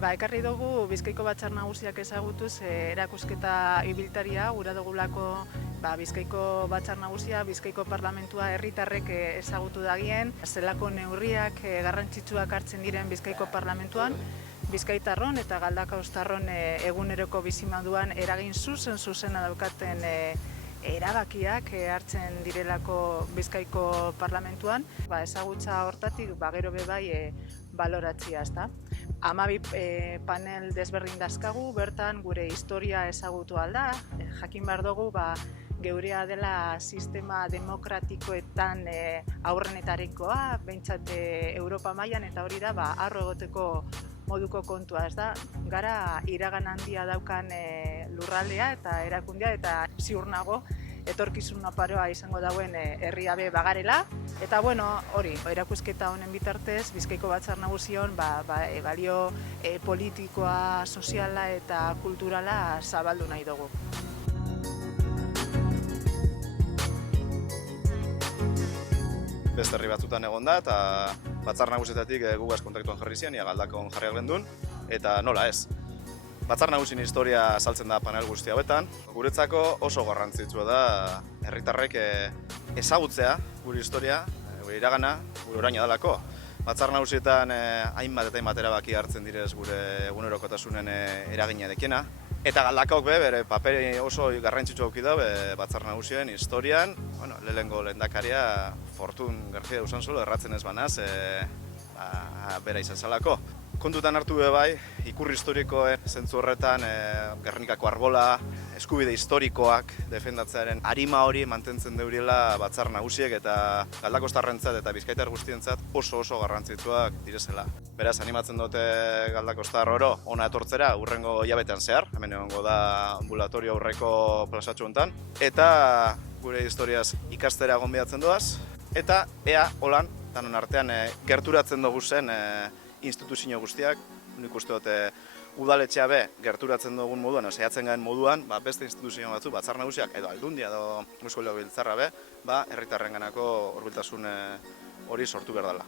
Ekarri dugu Bizkaiko Batzar Nagusiak ezagutuz erakusketa ibiltaria gura dugulako Bizkaiko Batzar Nagusia, Bizkaiko Parlamentua herritarrek ezagutu dagien, zelako neurriak garrantzitsuak hartzen diren Bizkaiko Parlamentuan, Bizkaitarron eta Galdakaoztarron eguneroko bizimanduan eragin zuzena daukaten erabakiak hartzen direlako Bizkaiko Parlamentuan, ezagutza hortatik gero bebai baloratzia, ezta? 12 panel desberdin dazkagu, bertan gure historia ezagutu alda, jakin behar dugu geurea dela sistema demokratikoetan aurrenetarikoa, behintzat Europa mailan, eta hori da harro egoteko moduko kontua, ez da? Gara iragan handia daukan lurraldea eta erakundea, eta ziur nago etorkizun aparoa izango dauen herriabe bagarela. Eta hori, erakusketa honen bitartez, Bizkaiko Batzar Nagusion balio politikoa, soziala eta kulturala zabaldu nahi dugu. Beste herri batzutan egon da, eta Batzar Nagusietatik gugaz kontaktuan jarri zian, ia Galdakon jarriak gendun, eta nola ez. Batzar Nagusien historia azaltzen da panel guzti hauetan. Guretzako oso garrantzitsua da herritarrek ezagutzea gure historia, gure iragana, gure oraina dalako. Batzar Nagusietan hainbat eta hainbat erabaki hartzen direz gure egunerokotasunen eragina dekena. Eta Galdakaok bere paperi oso garrantzitsua eduki da Batzar Nagusien historian. Lehenengo lehendakaria Fortun García Usansolo erratzen ez banaz, bera izan zelako. Kontutan hartu bai, ikurri historikoen zentzu horretan Gernikako arbola, eskubide historikoak defendatzearen arima hori mantentzen deuriela Batzar Nagusiek eta Galdakaoztarrentzat eta Bizkaitar guztientzat oso garrantzitsuak direzela. Beraz, animatzen dute Galdakaoztar oro hona etortzera hurrengo hilabetean zehar, hemen egongo da ambulatorio aurreko plazatxo honetan, eta gure historiaz ikastera gonbidatzen doaz, eta ea holan, danon artean gerturatzen dugu zen instituzio guztiak, nik uste dute udaletxea gerturatzen dugun moduan, saiatzen garen moduan, beste instituzio batzu, Batzar Nagusiak edo Aldundia edo Eusko Legebiltzarra herritarrenganako hurbiltasun hori sortu behar dela.